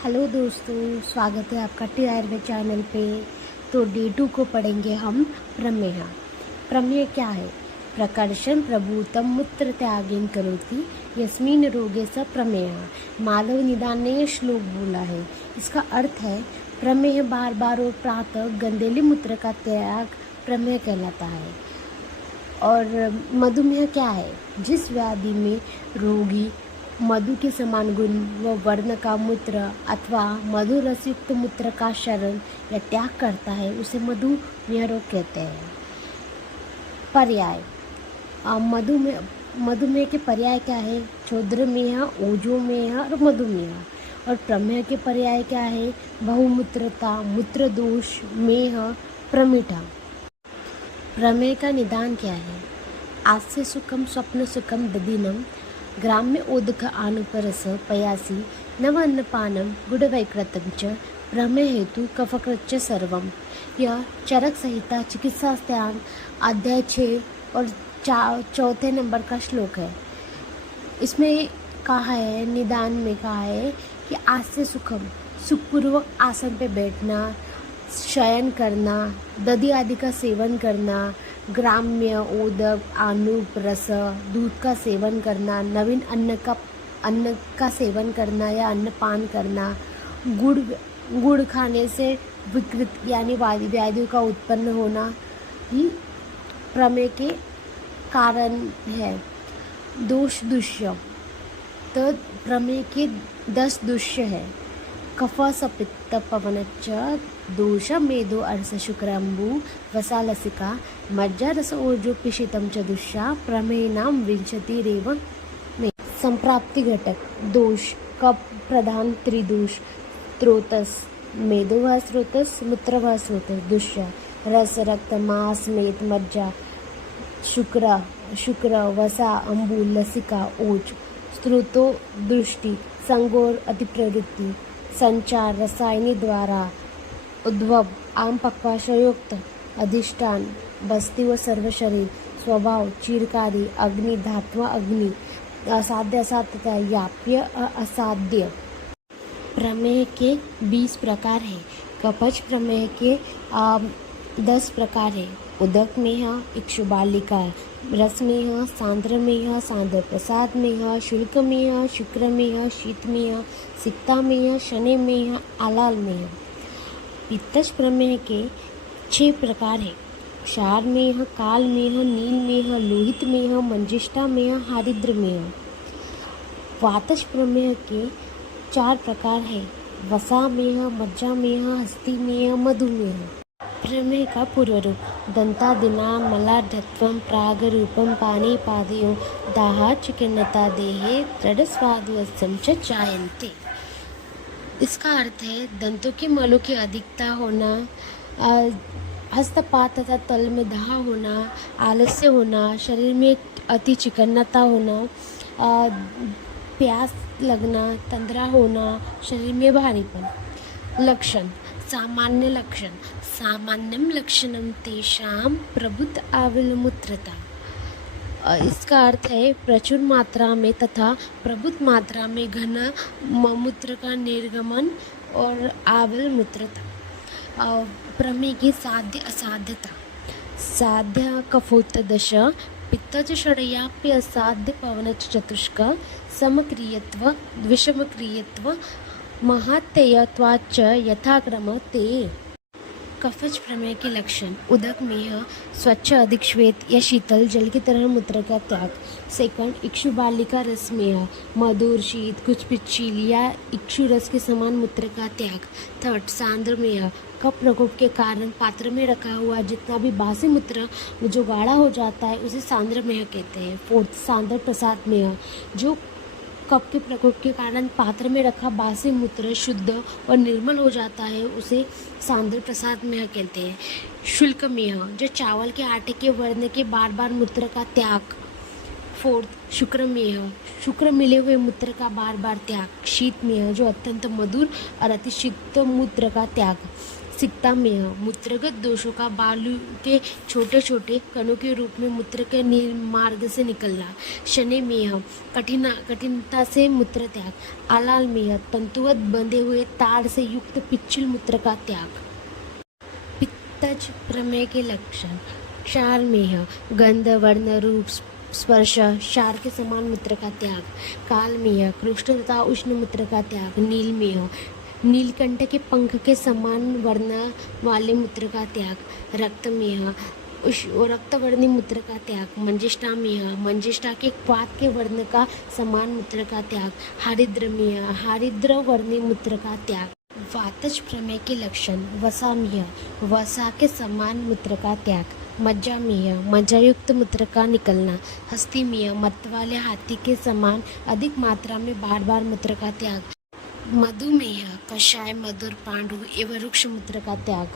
Hello दोस्तों, स्वागत है आपका टी आयुर्वेद चैनल पे। तो डे 2 को पढ़ेंगे हम प्रमेय। प्रमेय क्या है? प्रकर्षण प्रभूतम मूत्र त्यागेन करोति यस्मिन रोगे स प्रमेय। माधव निदान ने यह श्लोक बोला है। इसका अर्थ है प्रमेय बार बार और प्रातः गंदेले मूत्र का त्याग प्रमेय कहलाता है। और मधुमेह क्या है? जिस व्याधि में रोगी मधु के समान गुण व वर्ण का मूत्र अथवा मधु रसयुक्त मूत्र का शरण या त्याग करता है, उसे मधुमेह रोग कहते हैं। पर्याय मधुमेह के पर्याय क्या है? क्षुद्रमेह, ओजोमेह और मधुमेह। और प्रमेह के पर्याय क्या है? बहुमूत्रता, मूत्रदोष, मेह, प्रमिठा। प्रमेह का निदान क्या है? आस्य सुखम स्वप्न सुखम दधिनम ग्राम्य ओदक आनुपरस पयासी नव अन्नपानम गुड़वैकृतम च प्रमेय हेतु कफकृच्च सर्वम। यह चरक संहिता चिकित्सा स्त्यान अध्याय 6 और चौथे नंबर का श्लोक है। इसमें कहा है, निदान में कहा है कि आस्य सुखम, सुखपूर्वक आसन पे बैठना, शयन करना, दधि आदि का सेवन करना, ग्राम्य ओदक आनूप रस दूध का सेवन करना, नवीन अन्न का सेवन करना या अन्नपान करना, गुड़ खाने से विकृत यानी व्याधियों का उत्पन्न होना ही प्रमेय के कारण है। दोष दुष्य, तो प्रमेय के 10 दुष्य है। कफ सपित्त पवनच्च दोष मेदो अर्स शुक्रांबु वसालसिका मज्जा रस ओजो पिशितम च दुष्या प्रमेयनाम विंशतिरेव में। संप्राप्ति घटक दोष कफ प्रधान त्रिदोष स्रोतस मेदो स्रोतस मूत्र स्रोतस दुष्य रस रक्त मांस मेद मज्जा शुक्र वसा अंबु लसिका ओज स्रोतो दृष्टि संगोर अतिप्रवृत्ति संचार रसायनी द्वारा उद्भव आम पक्वाशयुक्त अधिष्ठान बस्ती व सर्व शरीर स्वभाव चीरकारी अग्नि धात्वा अग्नि असाध्य असाध्यता याप्य असाध्य। प्रमेय के 20 प्रकार है। कफज प्रमेय के 10 प्रकार है। उदक मेह, इक्षुबालिका, रसमेह, सांद्रमेह, सांद्र प्रसादमेह, शुल्कमेह, शुक्रमेह, शीतमेह, सिक्तामेह, शनिमेह, आलालमेह। पित्तज प्रमेय के 6 प्रकार है। क्षारमेह, कालमेह, नीलमेह, लोहितमेह, मंजिष्ठामेह, हारिद्रमेह। वातज प्रमेय के 4 प्रकार है। वसामेह, मज्जामेह, हस्तिमेह, मधुमेह। प्रमेय का पूर्व रूप दंतादिना मलाढ़त्वं प्रागरूपं पाणिपादयो दाहाचिकिन्नता देहे दृढ़स्वादुवत्सं च जायन्ते। इसका अर्थ है दंतों के मलों की अधिकता होना, हस्तपात तथा तल में दाह होना, आलस्य होना, शरीर में अति चिकन्नता होना, प्यास लगना, तंद्रा होना, शरीर में भारीपन। लक्षण सामान्य लक्षण सामान्यम लक्षणम तेषां प्रभुत आविलमूत्रता। इसका अर्थ है प्रचुर मात्रा में तथा प्रभुत मात्रा में घन मूत्र का निर्गमन और आविल मूत्रता। प्रमेय की साध्य असाध्यता साध्य कफोत्तदश पित्तज षडयाप्य असाध्य पवनच चतुष्क समक्रियत्व द्विषमक्रियत्व महात्ययत्वाच्च यथाक्रम ते। कफज प्रमेय के लक्षण उदक मेह, स्वच्छ अधिक श्वेत या शीतल जल की तरह मूत्र का त्याग। सेकंड इक्षुबालिका रसमेह, मधुर शीत कुछ पिच्छील या इक्षु रस के समान मूत्र का त्याग। थर्ड सांद्रमेह, कफ प्रकोप के कारण पात्र में रखा हुआ जितना भी बासी मूत्र जो गाढ़ा हो जाता है उसे सांद्रमेह कहते हैं। फोर्थ सांद्र प्रसादमेह, जो कफ के प्रकोप के कारण पात्र में रखा बासी मूत्र शुद्ध और निर्मल हो जाता है उसे सांद्र प्रसादमेह कहते हैं। शुल्कमेह, जो चावल के आटे के वर्ण के बार बार मूत्र का त्याग। फोर्थ शुक्रमेह, शुक्र मिले हुए मूत्र का बार बार त्याग। शीतमेह, जो अत्यंत मधुर और अतिशीत मूत्र का त्याग। सिक्तामेह, मूत्रगत दोषों का बालू के छोटे छोटे कणों के रूप में मूत्र के मार्ग से निकलना। शनेमेह, कठिनता से मूत्र त्याग। आलालमेह, तंतुवत बंधे हुए तार से युक्त पिच्छल मूत्र का त्याग। पित्तज, प्रमेह के लक्षण। क्षारमेह, गंध, वर्ण, रूप, स्पर्श, क्षार के समान मूत्र का त्याग। कालमेह, कृष्ण तथा उष्ण मूत्र का त्याग। नीलमेह, नीलकंठ के पंख के समान वर्ण वाले मूत्र का त्याग। रक्तमेह, रक्तवर्णी मूत्र का त्याग। मंजिष्ठामेह, मंजिष्ठा के पात के वर्ण का समान मूत्र का त्याग। हरिद्रमेह, हरिद्र वर्णी मूत्र का त्याग। वातज, प्रमेह के लक्षण। वसामेह, वसा के समान मूत्र का त्याग। मज्जामेह, मज्जायुक्त मूत्र का निकलना। हस्तिमेह, मत वाले हाथी के समान अधिक मात्रा में बार बार मूत्र का त्याग। मधुमेह, कषाय, मधुर, पांडु एवं रुक्ष मूत्र का त्याग।